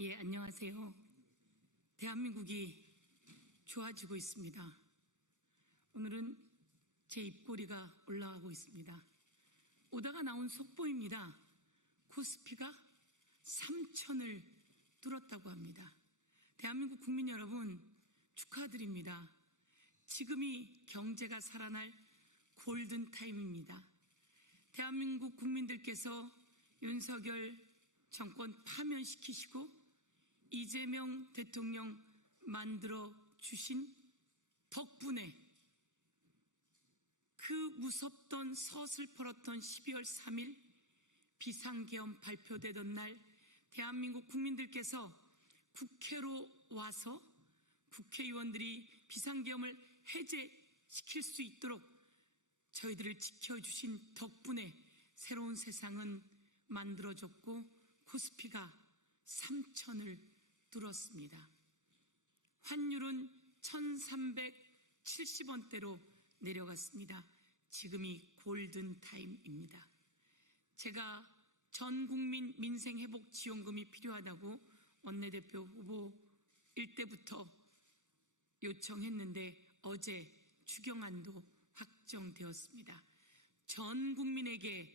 예, 안녕하세요. 대한민국이 좋아지고 있습니다. 오늘은 제 입꼬리가 올라가고 있습니다. 오다가 나온 속보입니다. 코스피가 3,000을 뚫었다고 합니다. 대한민국 국민 여러분, 축하드립니다. 지금이 경제가 살아날 골든타임입니다. 대한민국 국민들께서 윤석열 정권 파면시키시고 이재명 대통령 만들어 주신 덕분에 그 무섭던 서슬퍼렇던 12월 3일 비상계엄 발표되던 날 대한민국 국민들께서 국회로 와서 국회의원들이 비상계엄을 해제시킬 수 있도록 저희들을 지켜주신 덕분에 새로운 세상은 만들어졌고 코스피가 3,000을 뚫었습니다. 환율은 1,370원대로 내려갔습니다. 지금이 골든타임입니다. 제가 전국민 민생회복지원금이 필요하다고 원내대표 후보일 때부터 요청했는데 어제 추경안도 확정되었습니다. 전 국민에게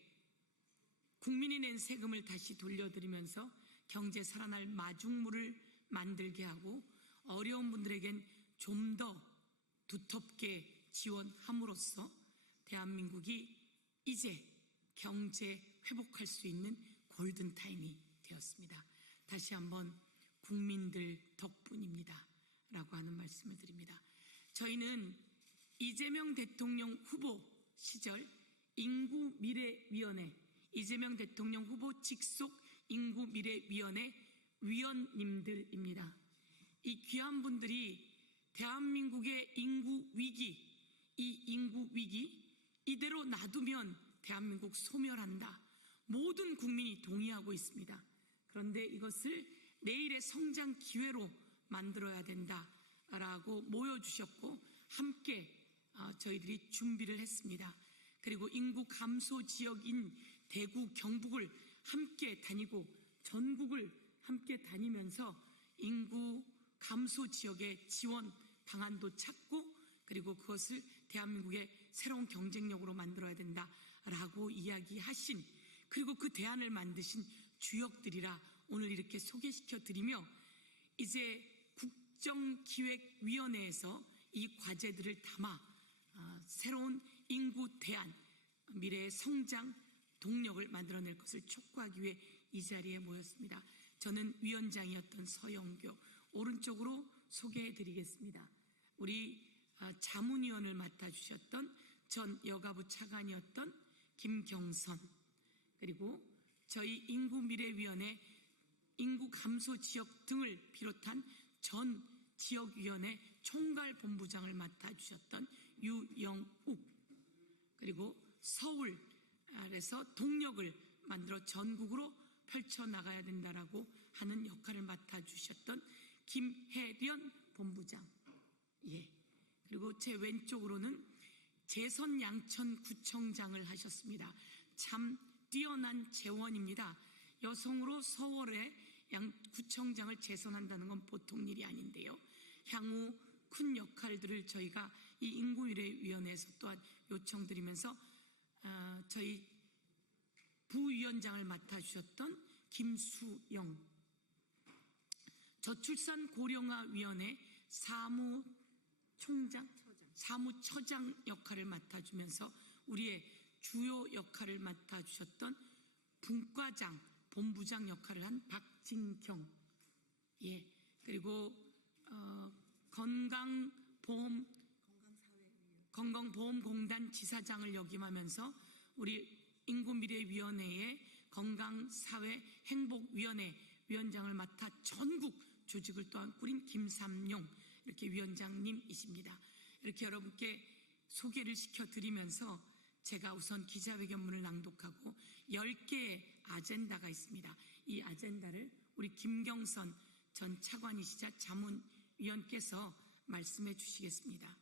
국민이 낸 세금을 다시 돌려드리면서 경제 살아날 마중물을 만들게 하고 어려운 분들에겐 좀 더 두텁게 지원함으로써 대한민국이 이제 경제 회복할 수 있는 골든타임이 되었습니다. 다시 한번 국민들 덕분입니다 라고 하는 말씀을 드립니다. 저희는 이재명 대통령 후보 시절 인구미래위원회, 이재명 대통령 후보 직속 인구미래위원회 위원님들입니다. 이 귀한 분들이 대한민국의 인구위기, 이 인구위기 이대로 놔두면 대한민국 소멸한다. 모든 국민이 동의하고 있습니다. 그런데 이것을 내일의 성장 기회로 만들어야 된다라고 모여주셨고 함께 저희들이 준비를 했습니다. 그리고 인구 감소 지역인 대구, 경북을 함께 다니고 전국을 함께 다니면서 인구 감소 지역의 지원 방안도 찾고 그리고 그것을 대한민국의 새로운 경쟁력으로 만들어야 된다라고 이야기하신 그리고 그 대안을 만드신 주역들이라 오늘 이렇게 소개시켜 드리며 이제 국정기획위원회에서 이 과제들을 담아 새로운 인구 대안, 미래의 성장 동력을 만들어낼 것을 촉구하기 위해 이 자리에 모였습니다. 저는 위원장이었던 서영교, 오른쪽으로 소개해 드리겠습니다. 우리 자문위원을 맡아주셨던 전 여가부 차관이었던 김경선, 그리고 저희 인구미래위원회 인구감소지역 등을 비롯한 전 지역위원회 총괄본부장을 맡아주셨던 유영욱, 그리고 서울에서 동력을 만들어 전국으로 펼쳐나가야 된다라고 하는 역할을 맡아주셨던 김혜련 본부장, 그리고 제 왼쪽으로는 재선 양천구청장을 하셨습니다. 참 뛰어난 재원입니다. 여성으로 서울의 구청장을 재선한다는 건 보통 일이 아닌데요. 향후 큰 역할들을 저희가 이 인구미래위원회에서 또한 요청드리면서 저희 부위원장을 맡아주셨던 김수영, 저출산 고령화위원회 사무처장 역할을 맡아주면서 우리의 주요 역할을 맡아주셨던 분과장, 본부장 역할을 한 박진경, 그리고 건강보험공단 지사장을 역임하면서 우리 인구미래위원회의 건강사회행복위원회 위원장을 맡아 전국 조직을 또한 꾸린 김삼용 이렇게 위원장님이십니다. 이렇게 여러분께 소개를 시켜드리면서 제가 우선 기자회견문을 낭독하고 10개의 아젠다가 있습니다. 이 아젠다를 우리 김경선 전 차관이시자 자문위원께서 말씀해 주시겠습니다.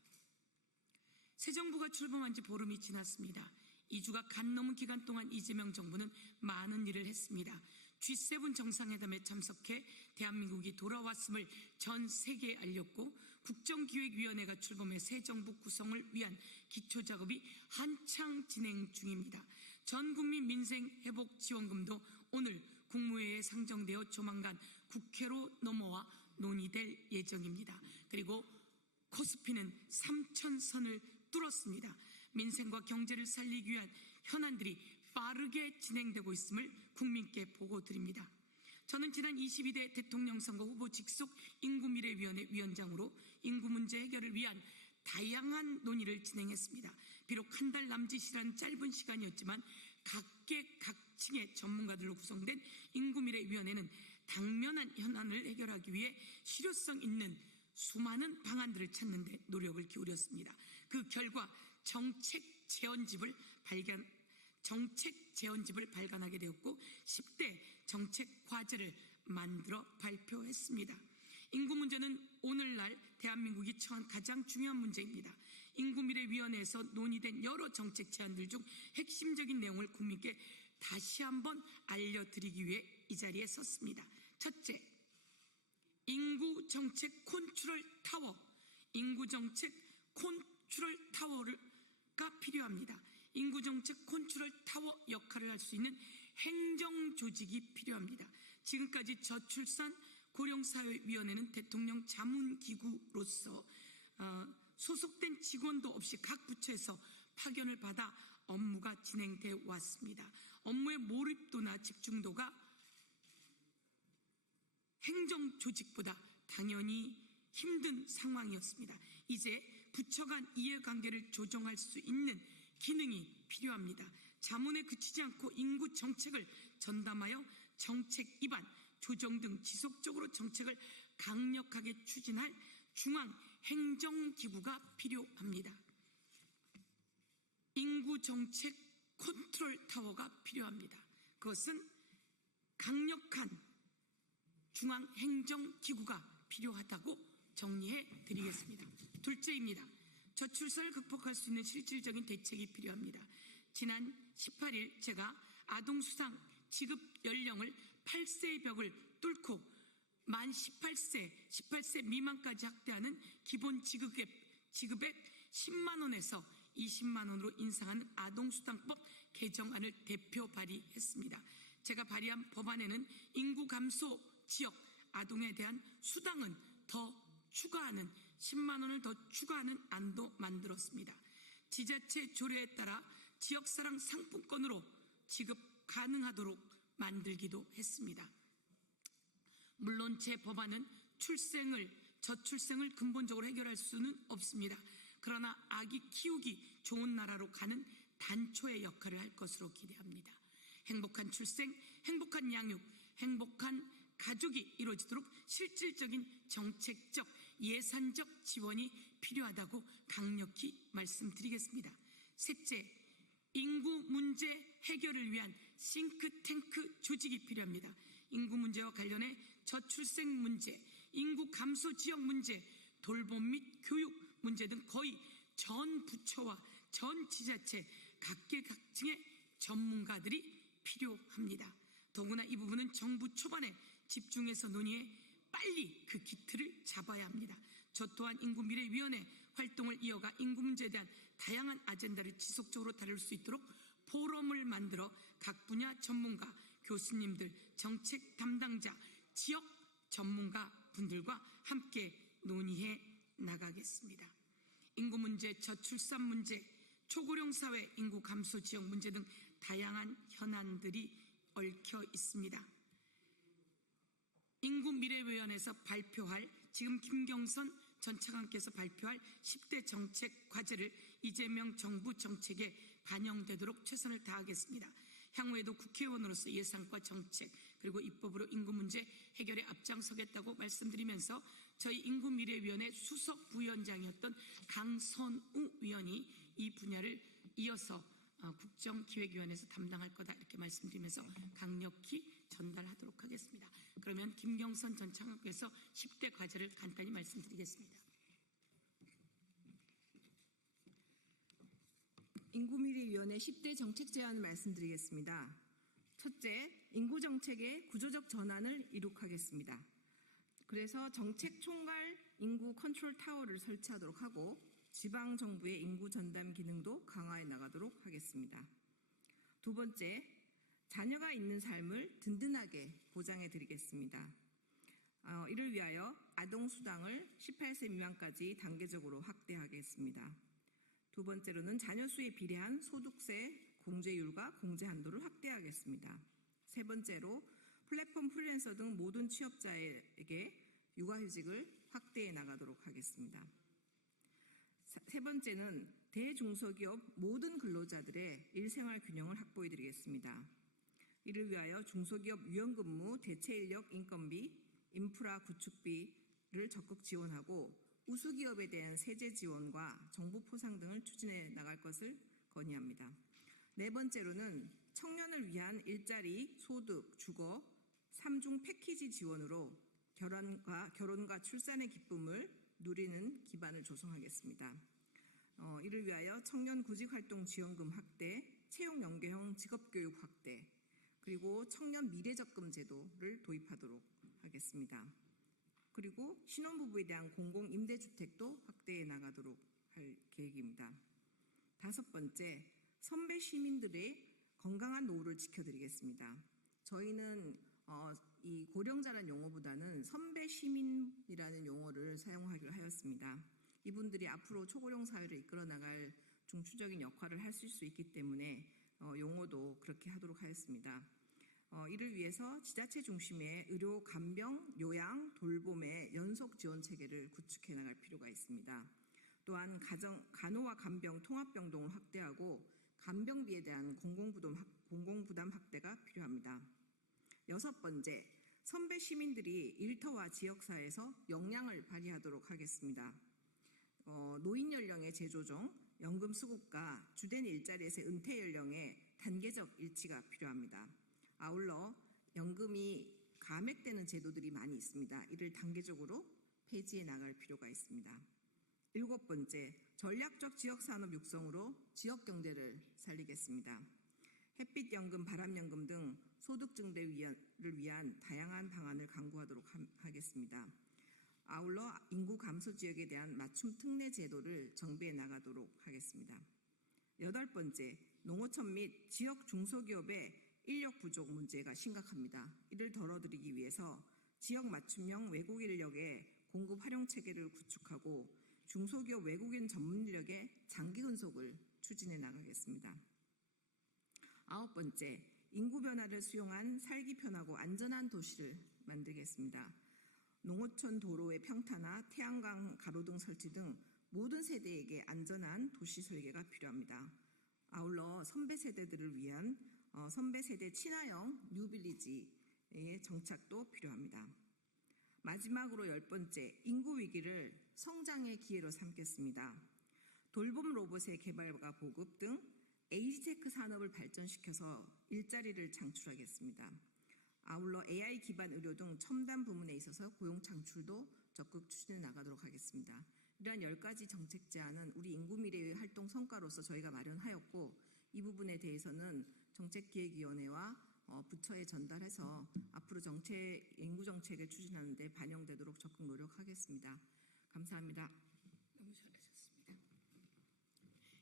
새 정부가 출범한 지 보름이 지났습니다. 2주가 간 넘은 기간 동안 이재명 정부는 많은 일을 했습니다. G7 정상회담에 참석해 대한민국이 돌아왔음을 전 세계에 알렸고 국정기획위원회가 출범해 새 정부 구성을 위한 기초작업이 한창 진행 중입니다. 전국민 민생회복지원금도 오늘 국무회의에 상정되어 조만간 국회로 넘어와 논의될 예정입니다. 그리고 코스피는 3,000선을 뚫었습니다. 민생과 경제를 살리기 위한 현안들이 빠르게 진행되고 있음을 국민께 보고드립니다. 저는 지난 22대 대통령 선거 후보 직속 인구미래위원회 위원장으로 인구 문제 해결을 위한 다양한 논의를 진행했습니다. 비록 한 달 남짓이란 짧은 시간이었지만 각계각층의 전문가들로 구성된 인구미래위원회는 당면한 현안을 해결하기 위해 실효성 있는 수많은 방안들을 찾는 데 노력을 기울였습니다. 그 결과 정책 제언집을 발간하게 되었고 10대 정책 과제를 만들어 발표했습니다. 인구 문제는 오늘날 대한민국이 처한 가장 중요한 문제입니다. 인구미래위원회에서 논의된 여러 정책 제안들 중 핵심적인 내용을 국민께 다시 한번 알려드리기 위해 이 자리에 섰습니다. 첫째, 인구정책 컨트롤 타워, 인구정책 컨트롤 타워가 필요합니다. 인구정책 컨트롤 타워 역할을 할 수 있는 행정조직이 필요합니다. 지금까지 저출산 고령사회위원회는 대통령 자문기구로서 소속된 직원도 없이 각 부처에서 파견을 받아 업무가 진행되어 왔습니다. 업무의 몰입도나 집중도가 행정조직보다 당연히 힘든 상황이었습니다. 이제 부처 간 이해관계를 조정할 수 있는 기능이 필요합니다. 자문에 그치지 않고 인구 정책을 전담하여 정책 입안, 조정 등 지속적으로 정책을 강력하게 추진할 중앙 행정기구가 필요합니다. 인구정책 컨트롤 타워가 필요합니다. 그것은 강력한 중앙행정기구가 필요하다고 정리해 드리겠습니다. 둘째입니다. 저출산을 극복할 수 있는 실질적인 대책이 필요합니다. 지난 18일 제가 아동수당 지급 연령을 8세의 벽을 뚫고 만 18세 미만까지 확대하는 기본 지급액 10만 원에서 20만 원으로 인상하는 아동수당법 개정안을 대표 발의했습니다. 제가 발의한 법안에는 인구 감소 지역 아동에 대한 수당은 더 추가하는 10만 원을 더 추가하는 안도 만들었습니다. 지자체 조례에 따라 지역사랑 상품권으로 지급 가능하도록 만들기도 했습니다. 물론 제 법안은 저출생을 근본적으로 해결할 수는 없습니다. 그러나 아기 키우기 좋은 나라로 가는 단초의 역할을 할 것으로 기대합니다. 행복한 출생, 행복한 양육, 행복한 가족이 이루어지도록 실질적인 정책적, 예산적 지원이 필요하다고 강력히 말씀드리겠습니다. 셋째, 인구 문제 해결을 위한 싱크탱크 조직이 필요합니다. 인구 문제와 관련해 저출생 문제, 인구 감소 지역 문제, 돌봄 및 교육 문제 등 거의 전 부처와 전 지자체 각계각층의 전문가들이 필요합니다. 더구나 이 부분은 정부 초반에 집중해서 논의해 빨리 그 기틀을 잡아야 합니다. 저 또한 인구미래위원회 활동을 이어가 인구 문제에 대한 다양한 아젠다를 지속적으로 다룰 수 있도록 포럼을 만들어 각 분야 전문가, 교수님들, 정책 담당자, 지역 전문가 분들과 함께 논의해 나가겠습니다. 인구 문제, 저출산 문제, 초고령 사회, 인구 감소 지역 문제 등 다양한 현안들이 얽혀 있습니다. 인구미래위원회에서 발표할 지금 김경선 전 차관께서 발표할 10대 정책 과제를 이재명 정부 정책에 반영되도록 최선을 다하겠습니다. 향후에도 국회의원으로서 예산과 정책 그리고 입법으로 인구 문제 해결에 앞장서겠다고 말씀드리면서 저희 인구미래위원회 수석 부위원장이었던 강선우 위원이 이 분야를 이어서 국정기획위원회에서 담당할 거다 이렇게 말씀드리면서 강력히 전달하도록 하겠습니다. 그러면 김경선 전 차관께서 10대 과제를 간단히 말씀드리겠습니다. 인구미래위원회 10대 정책 제안을 말씀드리겠습니다. 첫째, 인구정책의 구조적 전환을 이룩하겠습니다. 그래서 정책총괄 인구 컨트롤 타워를 설치하도록 하고 지방정부의 인구 전담 기능도 강화해 나가도록 하겠습니다. 두 번째, 자녀가 있는 삶을 든든하게 보장해 드리겠습니다. 이를 위하여 아동수당을 18세 미만까지 단계적으로 확대하겠습니다. 두 번째로는 자녀 수에 비례한 소득세 공제율과 공제 한도를 확대하겠습니다. 세 번째로 플랫폼 프리랜서 등 모든 취업자에게 육아휴직을 확대해 나가도록 하겠습니다. 세 번째는 대중소기업 모든 근로자들의 일생활 균형을 확보해 드리겠습니다. 이를 위하여 중소기업 유연근무, 대체인력 인건비, 인프라 구축비를 적극 지원하고 우수기업에 대한 세제 지원과 정보 포상 등을 추진해 나갈 것을 건의합니다. 네 번째로는 청년을 위한 일자리, 소득, 주거, 3중 패키지 지원으로 결혼과 출산의 기쁨을 누리는 기반을 조성하겠습니다. 이를 위하여 청년 구직활동 지원금 확대, 채용 연계형 직업교육 확대, 그리고 청년 미래적금 제도를 도입하도록 하겠습니다. 그리고 신혼부부에 대한 공공임대주택도 확대해 나가도록 할 계획입니다. 다섯 번째, 선배 시민들의 건강한 노후를 지켜드리겠습니다. 저희는 이 고령자라는 용어보다는 선배 시민이라는 용어를 사용하기로 하였습니다. 이분들이 앞으로 초고령 사회를 이끌어 나갈 중추적인 역할을 하실 수 있기 때문에 용어도 그렇게 하도록 하였습니다. 이를 위해서 지자체 중심의 의료, 간병, 요양, 돌봄의 연속 지원 체계를 구축해 나갈 필요가 있습니다. 또한 간호와 간병, 통합병동을 확대하고 간병비에 대한 공공부담 확대가 필요합니다. 여섯 번째, 선배 시민들이 일터와 지역사회에서 역량을 발휘하도록 하겠습니다. 노인 연령의 재조정, 연금 수급과 주된 일자리에서의 은퇴 연령의 단계적 일치가 필요합니다. 아울러 연금이 감액되는 제도들이 많이 있습니다. 이를 단계적으로 폐지해 나갈 필요가 있습니다. 일곱 번째, 전략적 지역산업 육성으로 지역경제를 살리겠습니다. 햇빛연금, 바람연금 등 소득 증대를 위한 다양한 방안을 강구하도록 하겠습니다. 아울러 인구 감소 지역에 대한 맞춤 특례 제도를 정비해 나가도록 하겠습니다. 여덟 번째, 농어촌 및 지역 중소기업의 인력 부족 문제가 심각합니다. 이를 덜어드리기 위해서 지역 맞춤형 외국 인력의 공급 활용 체계를 구축하고 중소기업 외국인 전문 인력의 장기 근속을 추진해 나가겠습니다. 아홉 번째, 인구 변화를 수용한 살기 편하고 안전한 도시를 만들겠습니다. 농어촌 도로의 평탄화, 태양광 가로등 설치 등 모든 세대에게 안전한 도시 설계가 필요합니다. 아울러 선배 세대들을 위한 선배 세대 친화형 뉴빌리지의 정착도 필요합니다. 마지막으로 열 번째, 인구 위기를 성장의 기회로 삼겠습니다. 돌봄 로봇의 개발과 보급 등 에이지테크 산업을 발전시켜서 일자리를 창출하겠습니다. 아울러 AI 기반 의료 등 첨단 부문에 있어서 고용 창출도 적극 추진해 나가도록 하겠습니다. 이러한 10가지 정책 제안은 우리 인구미래의 활동 성과로서 저희가 마련하였고, 이 부분에 대해서는 정책기획위원회와 부처에 전달해서 앞으로 인구정책을 추진하는 데 반영되도록 적극 노력하겠습니다. 감사합니다. 너무 잘하셨습니다.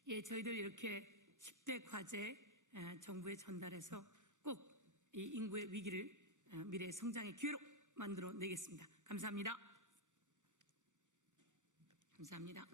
예, 저희들 이렇게 10대 과제 정부에 전달해서 꼭 이 인구의 위기를 미래의 성장의 기회로 만들어 내겠습니다. 감사합니다. 감사합니다.